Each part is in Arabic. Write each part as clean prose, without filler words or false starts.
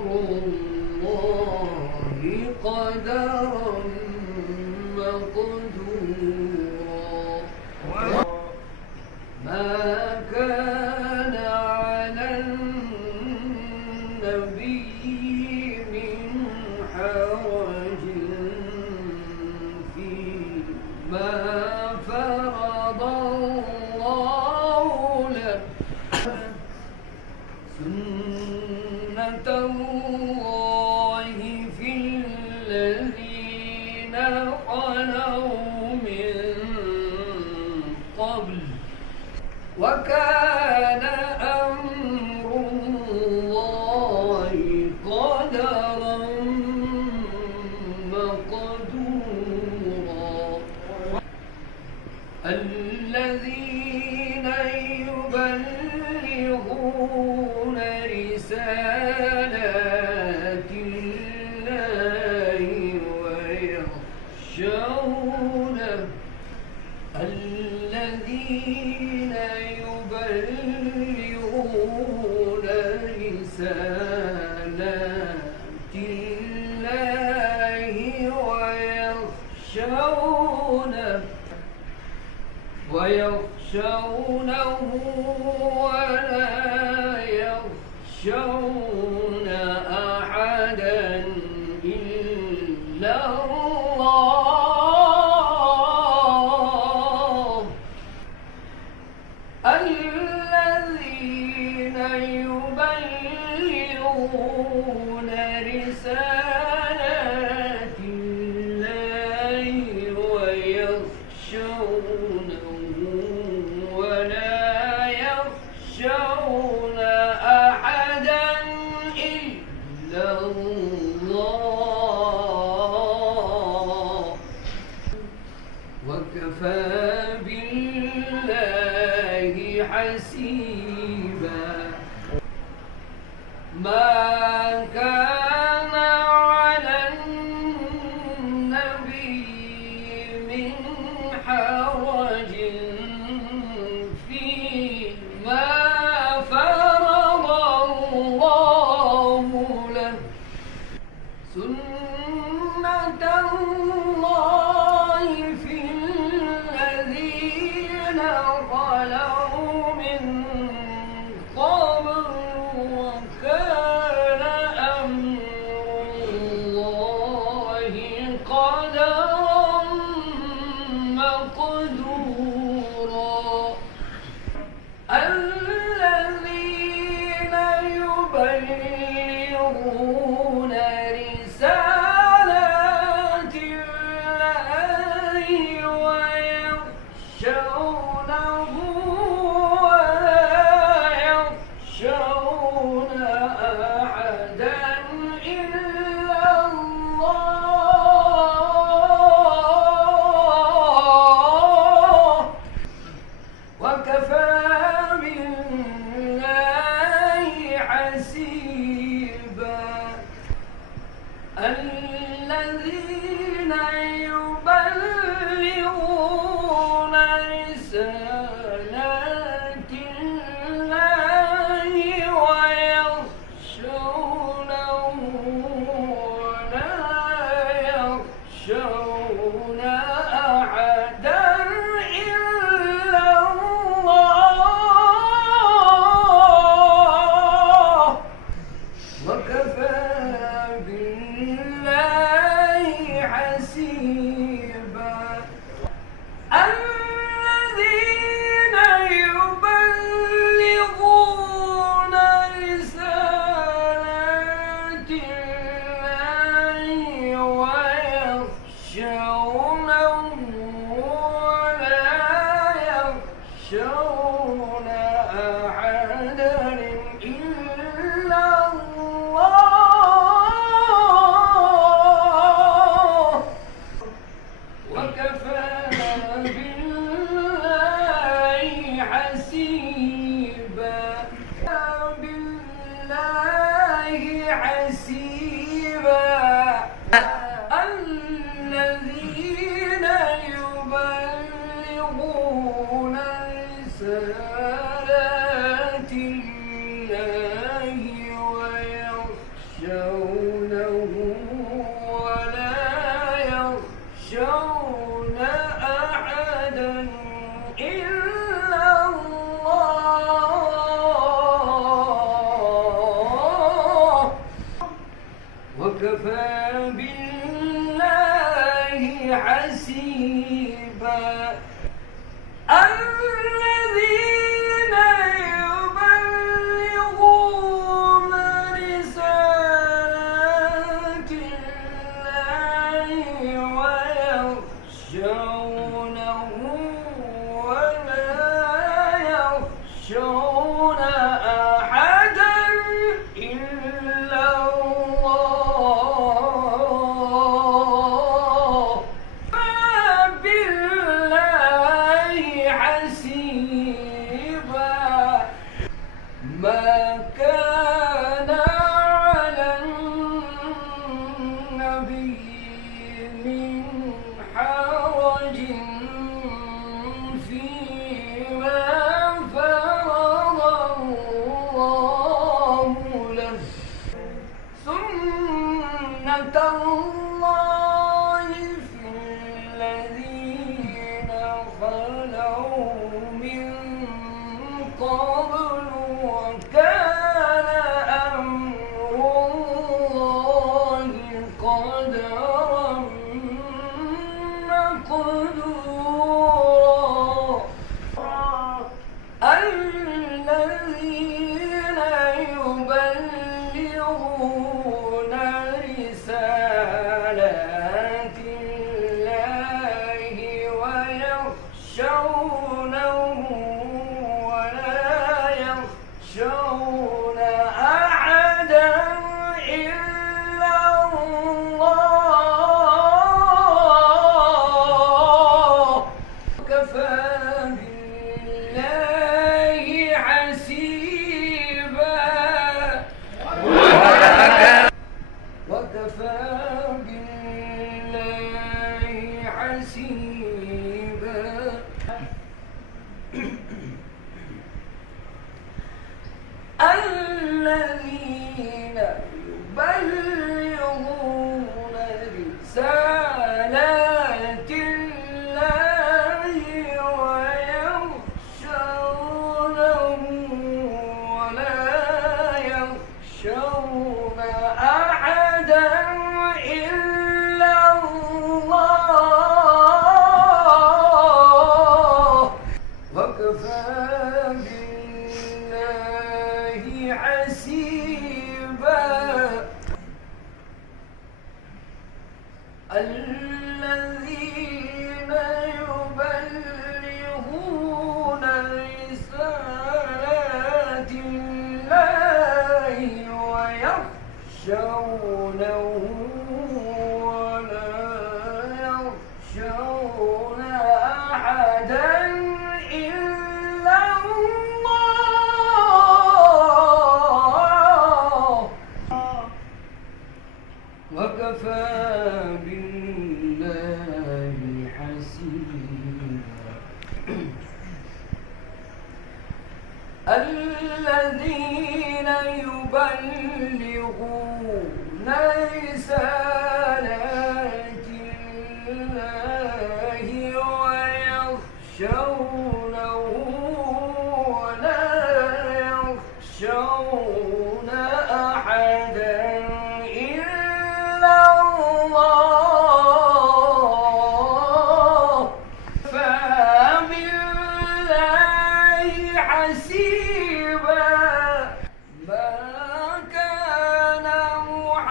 الله قدرا مقدورا ما كان على النبي من حرج فيما فرض الله له سنة الله في الذين خلوا من قبل وكان أمر الله قدرا مقدورا الذين يبلغون رسالات الله ويخشونه الذين يبلغون رسالات الله ويخشونه ولا يخشون أحدا إلا الله الذين يبلغون رسالات الله ويخشونه ولا يخشون أحدا إلا الله وكفى بالله حسيبا ما كان على النبي من حرج فيما فرض الله له سنة الله في الذين خلوا من قبل وكان أمر الله قدرا مقدورا الذين يبلغون رسالات الله ويخشونه ولا يخشون أحدا إلا الله وكفى بالله حسيبا الذين يبلغون رسالات الله ويخشونه ولا يخشون أحدا إلا الله وكفى بالله حسيبا الذين يبلغون رسالات الله ويخشونه ولا يخشون أحدا إلا الله وكفى بالله حسيبا بالله حسيبا الذين يبلغون رسالات الله ويخشونه يخشونه ولا يخشون أحدا إلا الله وكفى بالله حسيبا الذين يبلغون رسالات الله ويخشونه ولا يخشون أحدا إلا الله فبالله حسيبا ما كان على النبي من حرج فيما فرض الله له سنة الله في الذين خلوا من قبل وكان أمر الله قدرا مقدورا الذين يبلغون رسالات الله ويخشونه ولا يخشون أحدا إلا الله كفى بالله حسيبا وكفى بالله حسيبا الذين يبلغون رسالات الله ويخشونه ولا يخشون أحدا إلا الله وكفى بالله حسيبا الذين يبلغون رسالات الله ويخشونه ولا يخشون أحدا إلا الله وكفى بالله حسيبا الذين يبلغون رسالات الله ويخشونه ولا يخشون أحدا إلا الله فبالله حسيبا ما كان محمد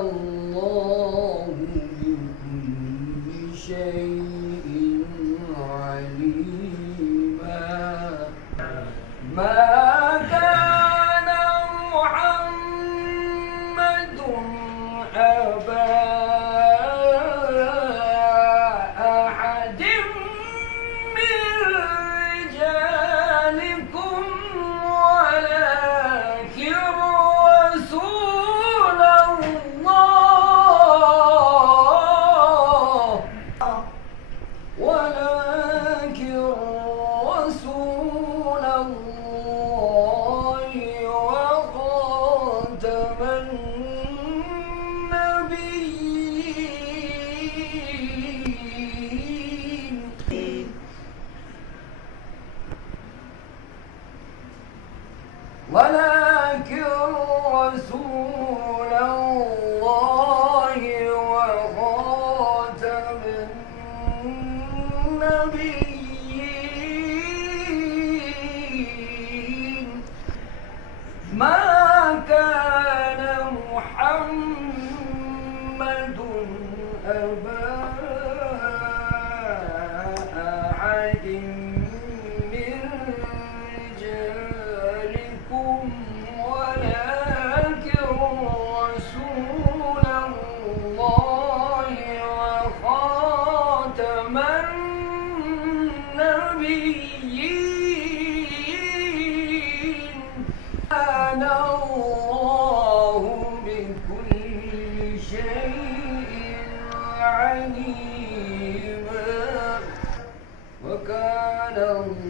الله بكل شيء عليما. ما كان محمد أبا أحد من رجالكم ولكن رسول الله وخاتم النبيين. ولكن رسول الله وخاتم النبيين. ما كان محمد أبا أحد من رجالكم ولكن رسول الله وخاتم النبيين. كان الله بكل شيء عليما. وكان الله